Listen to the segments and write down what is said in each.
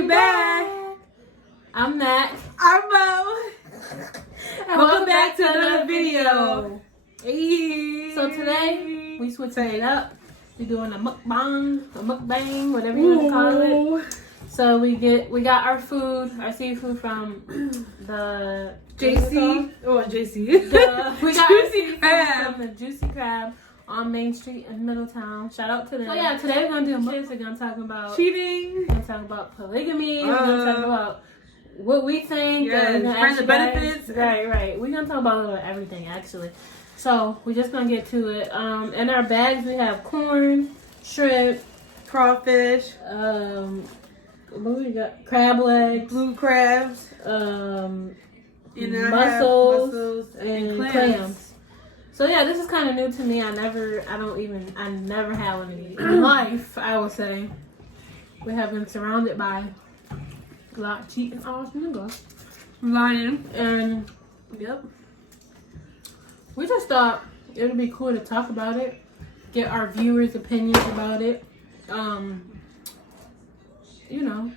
we back. I'm Nat. I'm Mo. Welcome back to another video. Hey. So today we switching it up. We're doing a mukbang, whatever you want to call it. So we got our food, our seafood from the JC. Oh, JC. We got our seafood from the Juicy Crab on Main Street in Middletown. Shout out to them. So yeah, today we're gonna do shit. We're gonna talk about cheating. We're gonna talk about polygamy. We're gonna talk about what we think. Friends and benefits. Right. We're gonna talk about a little everything actually. So we're just gonna get to it. In our bags we have corn, shrimp, crawfish. What we got? Crab legs, blue crabs, mussels, and clams. So yeah, this is kind of new to me. I never had one of these in life. I would say we have been surrounded by a lot of cheating, lying, and yep. We just thought it would be cool to talk about it, get our viewers' opinions about it. You know,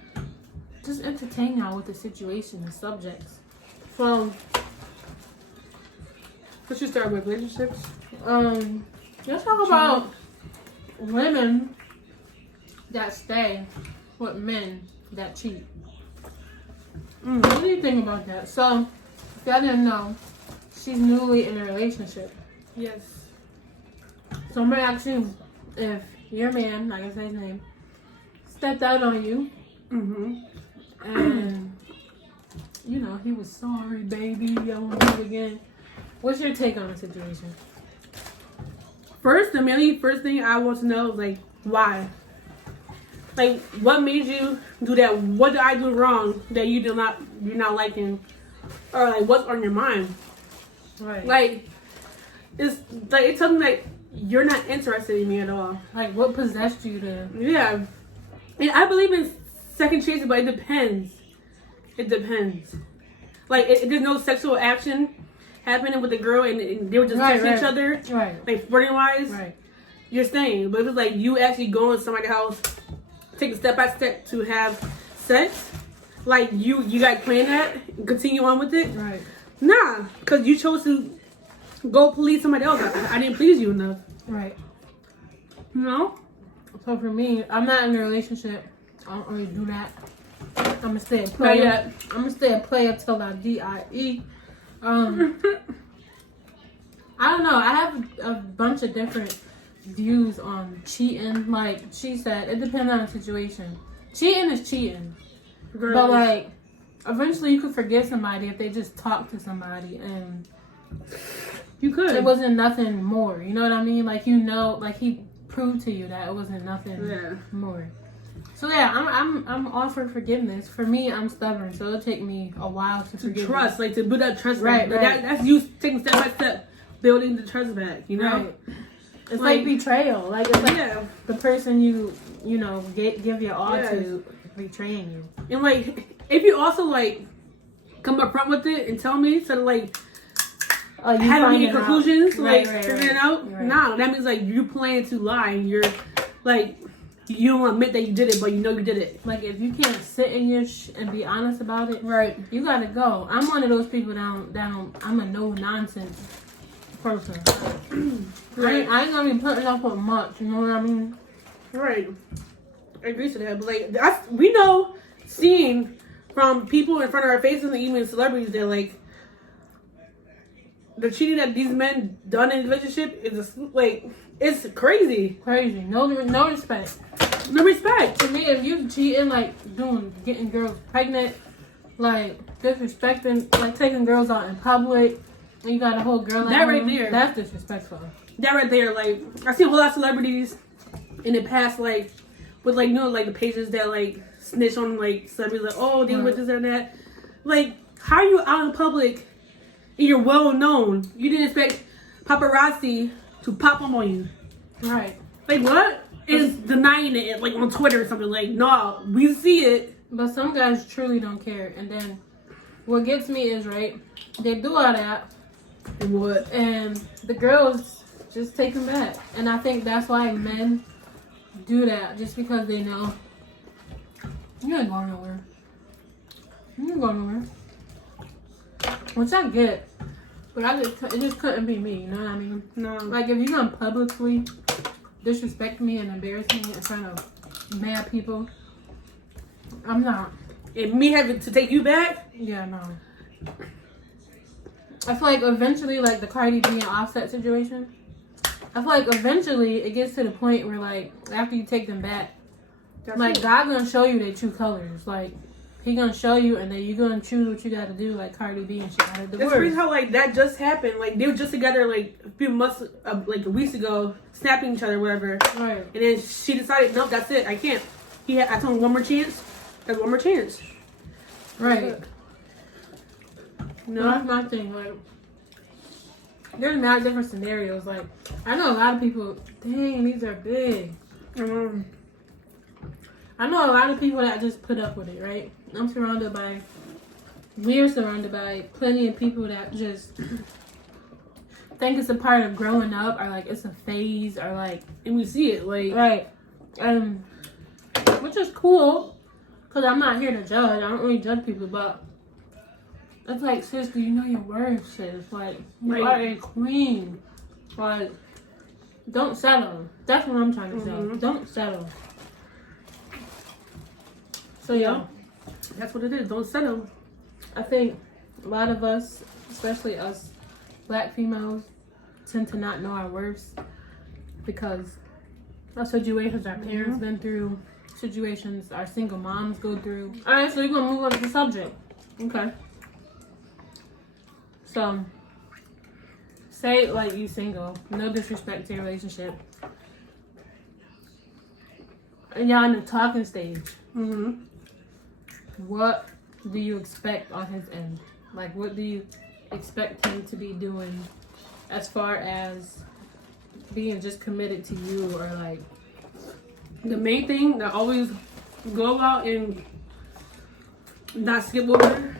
just entertain y'all with the situation, the subjects. So. Let's just start with relationships. Let's talk about women that stay with men that cheat. What do you think about that? So, if y'all didn't know, she's newly in a relationship. Yes. So I'm gonna ask you if your man, like I say his name, stepped out on you, and you know he was sorry, baby, I won't do it again. What's your take on the situation? First, the first thing I want to know is like why. Like, what made you do that? What did I do wrong that you're not liking, or like what's on your mind? Right. Like, it's something like you're not interested in me at all. Like, what possessed you to? Yeah, and I believe in second chances, but it depends. It depends. Like, there's no sexual action happening with the girl and they were just texting each other, like flirting wise, you're staying. But if it's like you actually go in somebody's house, take a step by step to have sex, like you got planned that and continue on with it, nah, because you chose to go please somebody else. I didn't please you enough, you know. So for me, I'm not in a relationship. I don't really do that. I'm gonna stay a player. I'm gonna stay a player till I die. I don't know. I have a bunch of different views on cheating. Like she said, it depends on the situation. Cheating is cheating. But like, eventually you could forgive somebody if they just talk to somebody and you could. It wasn't nothing more. You know what I mean? Like, you know, like he proved to you that it wasn't nothing more. So yeah, I'm all for forgiveness. For me, I'm stubborn, so it'll take me a while to forgive. Trust, like to build that trust. Right. That's you taking step by step, building the trust back. You know, right. It's like betrayal. Like it's like the person you know give your all to betraying you. And like if you also like come up front with it and tell me instead of like having any conclusions, figuring it out. Nah, that means like you plan to lie. And you're like. You don't want to admit that you did it, but you know you did it. Like, if you can't sit in your and be honest about it, you gotta go. I'm one of those people I'm a no-nonsense person. I ain't gonna be putting up with much, you know what I mean? Right. I agree to that, but like, we know, seeing from people in front of our faces and even celebrities that like, the cheating that these men done in a relationship is it's crazy. No respect. No respect. To me, if you cheating, like getting girls pregnant, like disrespecting, like taking girls out in public, and you got a whole girl that right there. That's disrespectful. That right there, like I see a whole lot of celebrities in the past, like with like like the pages that like snitch on like celebrities, like oh they with this and that. Like, how are you out in public and you're well known? You didn't expect paparazzi to pop up on you. Right. Like, what? Is denying it, like, on Twitter or something. Like, no, we see it. But some guys truly don't care. And then what gets me is, they do all that. And what? And the girls just take them back. And I think that's why men do that. Just because they know You ain't going nowhere. You ain't going nowhere. Which I get. But it just couldn't be me, you know what I mean? No. Like, if you're gonna publicly disrespect me and embarrass me in front of mad people, I'm not. And me having to take you back? Yeah, no. I feel like eventually, like, the Cardi B and Offset situation, I feel like eventually it gets to the point where, like, after you take them back, like, God gonna show you their true colors. Like, He gonna show you, and then you gonna choose what you gotta do, like Cardi B and shit. It's crazy how like that just happened. Like they were just together like a few months, like weeks ago, snapping each other, whatever. Right. And then she decided, nope, that's it. I can't. I told him one more chance. That's one more chance. Right. No, that's my thing. Like, there's not different scenarios. Like, I know a lot of people. Dang, these are big. I know a lot of people that just put up with it, right? We're surrounded by plenty of people that just think it's a part of growing up, or like it's a phase, or like, and we see it, like, right, which is cool, cause I'm not here to judge. I don't really judge people, but it's like, sis, do you know your worth, sis? Like, you are a queen. Like, don't settle. That's what I'm trying to say. Don't settle. So yeah, that's what it is. Don't settle. I think a lot of us, especially us Black females, tend to not know our worths because of situations our parents been through, situations our single moms go through. All right, so we're gonna move on to the subject. Okay. So, say like you single, no disrespect to your relationship, and y'all in the talking stage. What do you expect on his end? Like, what do you expect him to be doing as far as being just committed to you, or like? The main thing that always go out and not skip over,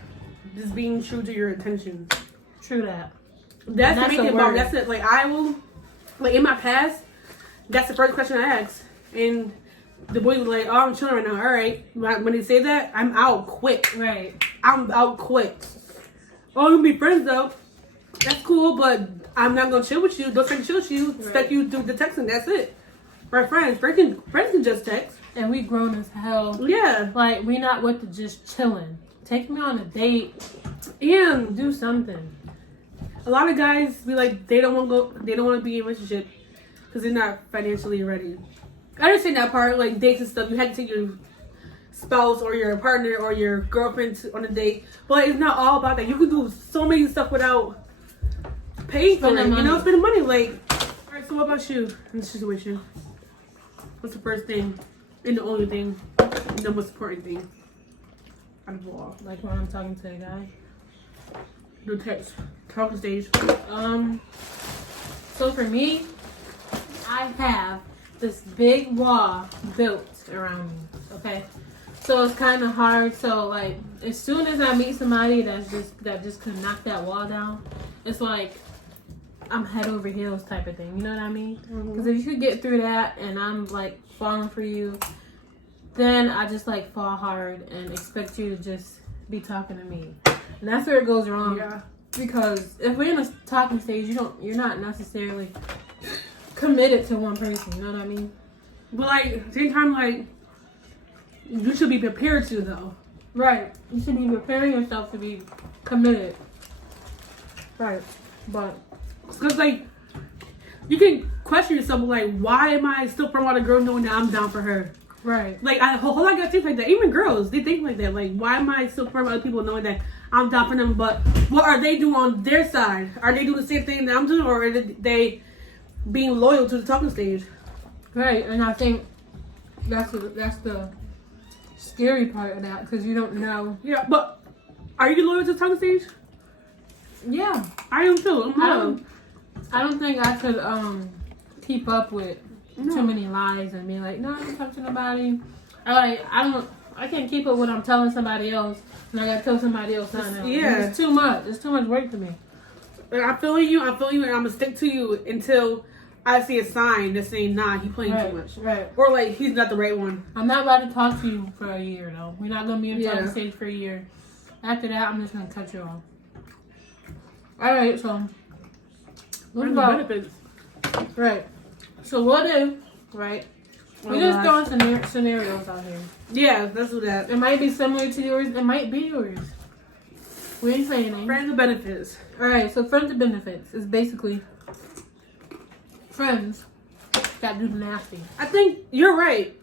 just being true to your intentions. True that. That's the main thing about. That's it. Like I will, like in my past, that's the first question I asked, and the boy was like, "Oh, I'm chilling right now." All right. When they say that, I'm out quick. Right. I'm out quick. Oh, we'll be friends though. That's cool, but I'm not gonna chill with you. Don't try to chill with you. Expect you to do the texting. That's it. We're friends. Friends can just text. And we grown as hell. Yeah. Like, we not with the just chilling. Take me on a date. And do something. A lot of guys be like, they don't want to go. They don't want to be in a relationship because they're not financially ready. I understand that part, like dates and stuff. You had to take your spouse or your partner or your girlfriend on a date, but it's not all about that. You can do so many stuff without paying for it. You know, spending money. Like, all right. So what about you in this situation? What's the first thing and the only thing, and the most important thing out of all? Like when I'm talking to a guy. The text, talking stage. So for me, I have this big wall built around me. Okay, so it's kind of hard. So like, as soon as I meet somebody that just could knock that wall down, it's like I'm head over heels type of thing. You know what I mean? Because if you could get through that, and I'm like falling for you, then I just like fall hard and expect you to just be talking to me. And that's where it goes wrong. Yeah. Because if we're in a talking stage, you're not necessarily committed to one person. You know what I mean? But like at the same time, like you should be prepared to though. Right. You should be preparing yourself to be committed. Right. But because like you can question yourself, like, why am I still from out a girl knowing that I'm down for her? Right. Like a whole lot of things like that. Even girls, they think like that. Like, why am I still from other people knowing that I'm down for them? But what are they doing on their side? Are they doing the same thing that I'm doing, or are they being loyal to the talking stage? Right. And I think that's the scary part of that, because you don't know. Yeah, but are you loyal to the talking stage? Yeah, I am too. I don't think I could keep up with too many lies and be like, no, I don't talk to nobody. I can't keep up with what I'm telling somebody else, and I gotta tell somebody else something else. Yeah, it's too much. It's too much work to me. And I'm feeling you, and I'm gonna stick to you until I see a sign that's saying, nah, he playing too much. Right. Or like, he's not the right one. I'm not about to talk to you for a year, though. We're not going to be in talking stage for a year. After that, I'm just going to cut you off. All right, so. What about benefits? Right. So what if, right? We just throwing scenarios out here. Yeah, let's do that. It might be similar to yours. It might be yours. We ain't saying anything. Friends with benefits. All right, so friends with benefits is basically friends that do the nasty. I think you're right.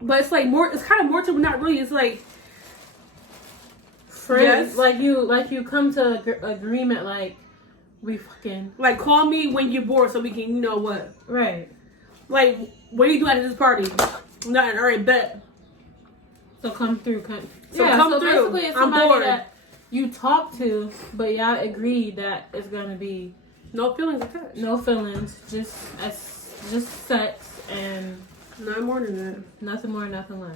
But it's like more, it's kind of more to, but not really. It's like friends, like you come to agreement, like we fucking. Like call me when you're bored so we can, you know what. Right. Like, what are you doing at this party? Nothing, all right, bet. So come through. Come through. Basically it's somebody that you talk to, but y'all agree that it's gonna be no feelings attached. No feelings, just sex and not more than that. Nothing more, nothing less.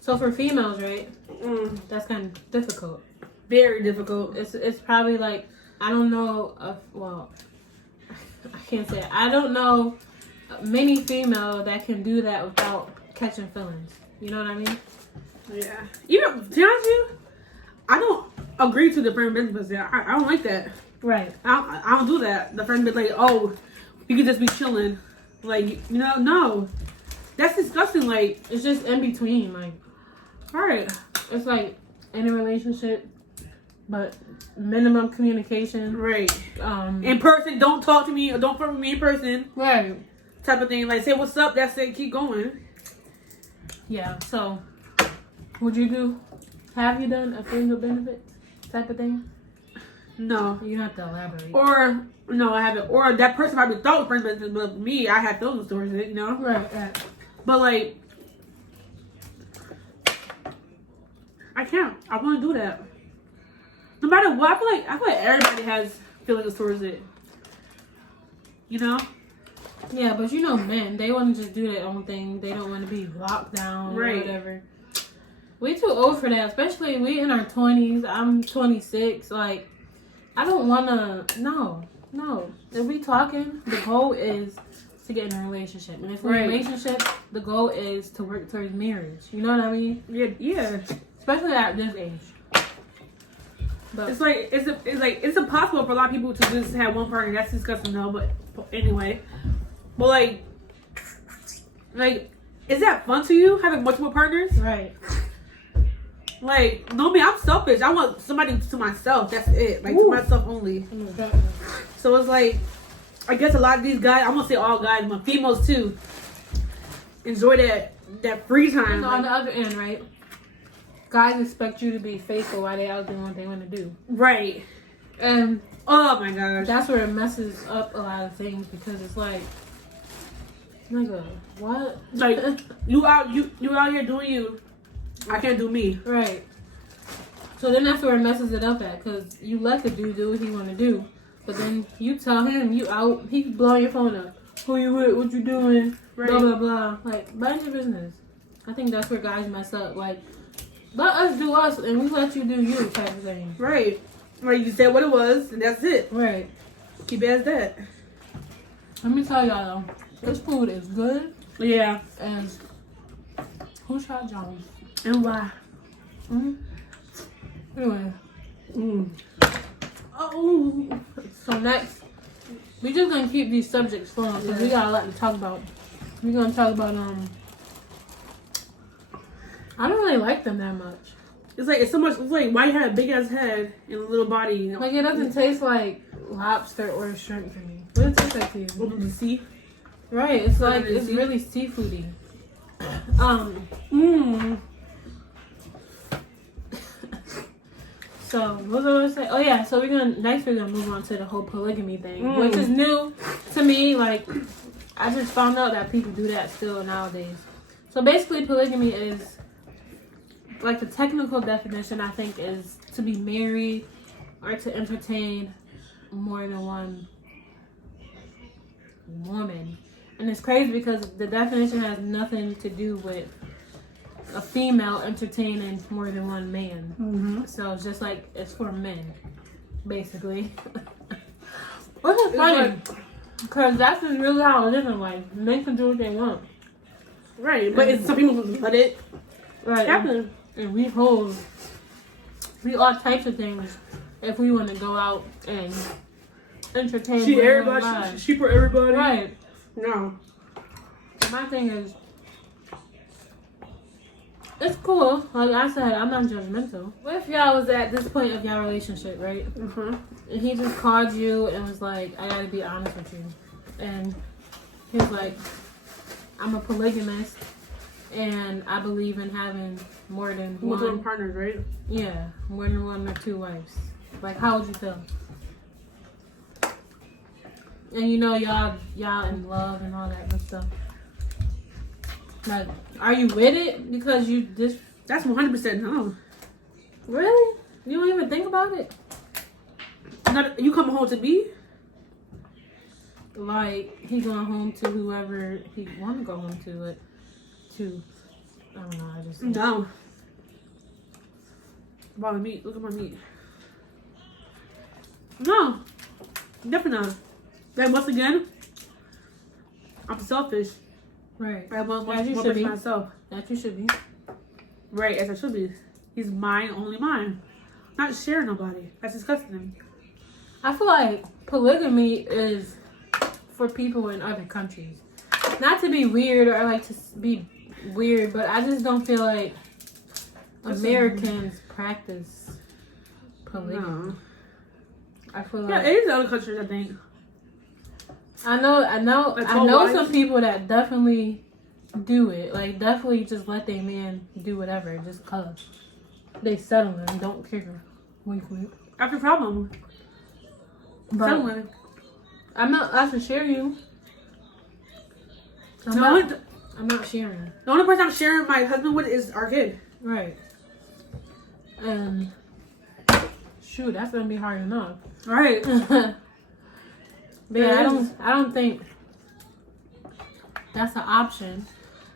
So for females, right? That's kind of difficult. Very difficult. It's probably like I don't know. Well, I can't say it. I don't know many female that can do that without catching feelings. You know what I mean? Yeah. You know, to be honest with you, I don't agree to the friend benefits. I don't like that. Right. I don't do that. The friend be like, oh, you could just be chilling. Like, you know, no. That's disgusting. Like, it's just in between. Like, all right. It's like in a relationship, but minimum communication. Right. In person, don't talk to me or don't fuck with me in person. Right. Type of thing. Like, say what's up, that's it, keep going. Yeah, so have you done a friends with benefits type of thing? No. You have to elaborate. Or, no, I haven't. Or that person probably thought was friends with benefits, but me, I had feelings towards it, you know? Right. But, like, I can't. I want to do that. No matter what, I feel like everybody has feelings towards it. You know? Yeah, but you know men, they want to just do their own thing. They don't want to be locked down or whatever. We too old for that, especially we in our 20s. I'm 26. Like, I don't want to, no. If we talking, the goal is to get in a relationship. And if we're in a relationship, the goal is to work towards marriage. You know what I mean? Yeah. Especially at this age. But it's impossible for a lot of people to just have one partner. That's disgusting though, but anyway. But like, is that fun to you, having multiple partners? Right. Like, no, me, I'm selfish. I want somebody to myself. That's it. Like, to myself only. So it's like, I guess a lot of these guys, I'm gonna say all guys, but females too, enjoy that free time. And on the other end, right? Guys expect you to be faithful while they out doing what they want to do. Right. And oh my gosh, that's where it messes up a lot of things because it's like, nigga, what? Like you out here doing you. I can't do me. Right. So then that's where it messes it up at because you let the dude do what he want to do, but then you tell him you out, he blowing your phone up. Who you with? What you doing? Right. Blah blah blah. Like, mind your business. I think that's where guys mess up. Like, let us do us and we let you do you type of thing. Right. Right. You said what it was and that's it. Right. Keep it as that. Let me tell y'all though, this food is good. Yeah. And who shot Johnny? And why? Anyway. Oh. So next, we just gonna keep these subjects flowing because we got a lot to talk about. We're gonna talk about I don't really like them that much. It's like why you had a big ass head and a little body. You know? Like it doesn't taste like lobster or shrimp to me. What does it taste like to you? The sea. Right. It's like it's really seafoody. So what was I gonna say? Oh yeah, so we're gonna move on to the whole polygamy thing, which is new to me. Like I just found out that people do that still nowadays. So basically polygamy is like the technical definition I think is to be married or to entertain more than one woman. And it's crazy because the definition has nothing to do with a female entertaining more than one man. So it's just like it's for men, basically. What's funny? Because that's just really how it is in life. Men can do what they want. Right, but it's some people let it happen. And we hold all types of things if we want to go out and entertain. She everybody. She for everybody. Right. No. My thing is, it's cool. Like I said, I'm not judgmental. What if y'all was at this point of y'all relationship, right? Mm-hmm. And he just called you and was like, I gotta be honest with you. And he was like, I'm a polygamist and I believe in having more than multiple one partners, right? Yeah, more than one or two wives. Like, how would you feel? And you know, y'all in love and all that good stuff. Like, are you with it because you just... That's 100% no. Really? You don't even think about it? Not, you come home to me? Like, he going home to whoever he want to go home to. I don't know, I just... No. About meat. Look at my meat. No. Definitely not. Like, once again, I'm selfish. Right. I want as you should be. Myself. That you should be. Right, as I should be. He's mine, only mine. Not sharing nobody. That's disgusting. I feel like polygamy is for people in other countries. Not to be weird or like to be weird, but I just don't feel like Americans practice polygamy. No. I feel like... Yeah, it is other countries, I think. I know some people that definitely do it. Like, definitely just let their man do whatever just cause they settle and don't care. Wink, wink. That's your problem. But Settling. I'm not. I should share you. I'm not sharing. The only person I'm sharing my husband with is our kid. Right. And shoot, that's gonna be hard enough. Right. But yeah, I don't think that's an option.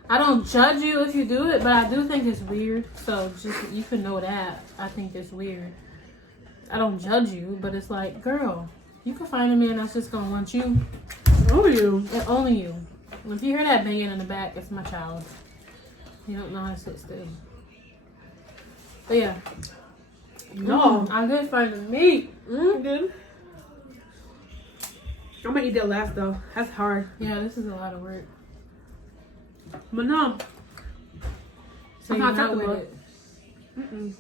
I don't judge you if you do it, but I do think it's weird. So just you can know that. I think it's weird. I don't judge you, but it's like, girl, you can find a man that's just gonna want you. Only you. And only you. And if you hear that banging in the back, it's my child. You don't know how to sit still. But yeah. No. I did find the meat. Good. I'm gonna eat that last though. That's hard. Yeah, this is a lot of work. But no. So I'm you're not not with comfortable. it.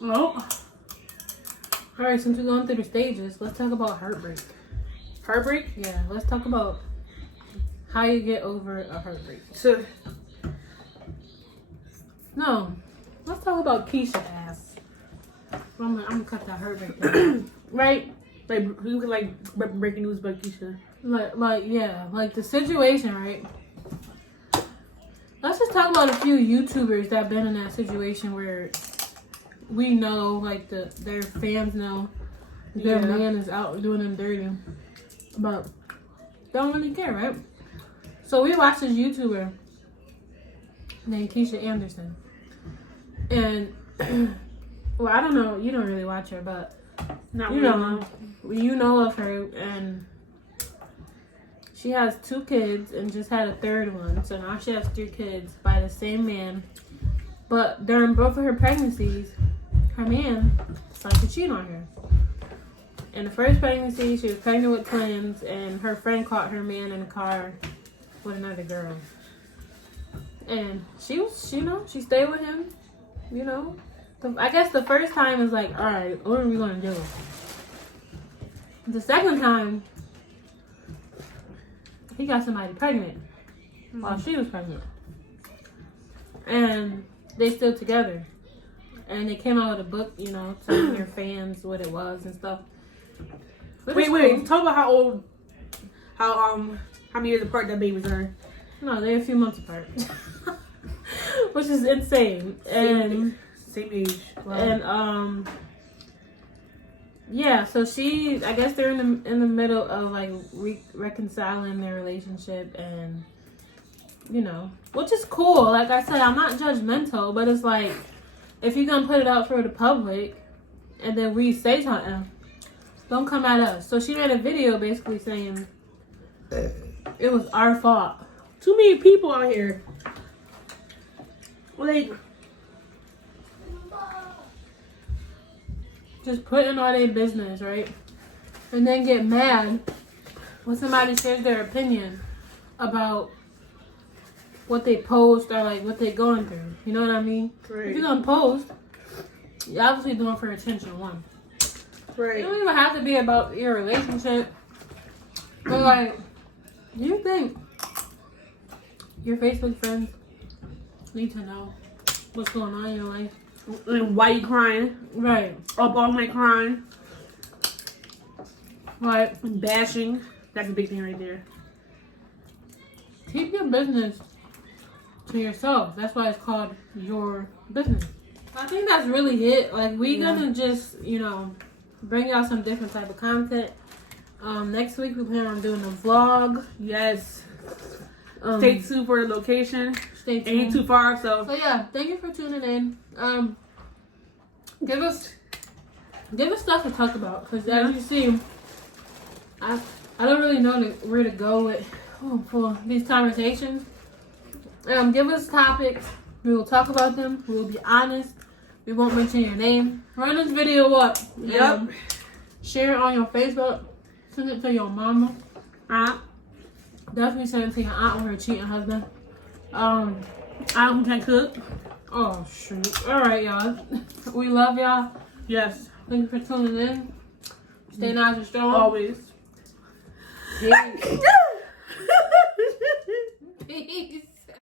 No. Alright, since we're going through the stages, let's talk about heartbreak. Heartbreak? Yeah, let's talk about how you get over a heartbreak. So, no, let's talk about Keisha ass. I'm gonna cut that heartbreak down. Right? like, you could like breaking news about Keisha. Like the situation, right? Let's just talk about a few YouTubers that been in that situation where we know, like their fans know their man is out doing them dirty, but don't really care, right? So we watched this YouTuber named Keisha Anderson, and well, I don't know, you don't really watch her, but Not you really. know of her, and she has 2 kids and just had a 3rd one, so now she has 3 kids by the same man. But during both of her pregnancies, her man decided to cheat on her. In the first pregnancy, she was pregnant with twins, and her friend caught her man in the car with another girl. And she stayed with him, you know. I guess the first time is like, all right, what are we gonna do? The second time, he got somebody pregnant while she was pregnant, and they still together. And they came out with a book, you know, telling their fans what it was and stuff. Wait. Talk about how many years apart that babies are. No, they're a few months apart, which is insane. Same age. Wow. And yeah. So I guess they're in the middle of like reconciling their relationship, and you know, which is cool. Like I said, I'm not judgmental, but it's like if you're gonna put it out for the public, and then we say something, Don't come at us. So she made a video basically saying it was our fault. Too many people out here. Like, just put in all their business, right? And then get mad when somebody shares their opinion about what they post or like what they're going through. You know what I mean? right. If you're gonna post, you're obviously doing it for attention, one. It Right. don't even have to be about your relationship. But like, do you think your Facebook friends need to know what's going on in your life? And why you crying? Right. Up all night crying. Right. And bashing. That's a big thing right there. Keep your business to yourself. That's why it's called your business. I think that's really it. Like, we gonna just, you know, bring y'all some different type of content. Next week we plan on doing a vlog. Yes. Stay tuned for the location. Stay tuned. Ain't too far, so. So yeah, thank you for tuning in. Give us stuff to talk about, because as you see, I don't really know where to go with for these conversations. Give us topics. We will talk about them. We will be honest. We won't mention your name. Run this video up. Yep. Share it on your Facebook. Send it to your mama. Definitely send it to your aunt or her cheating husband. I can cook. Oh shoot. Alright, y'all. We love y'all. Yes. Thank you for tuning in. Stay nice and strong. Always. Peace.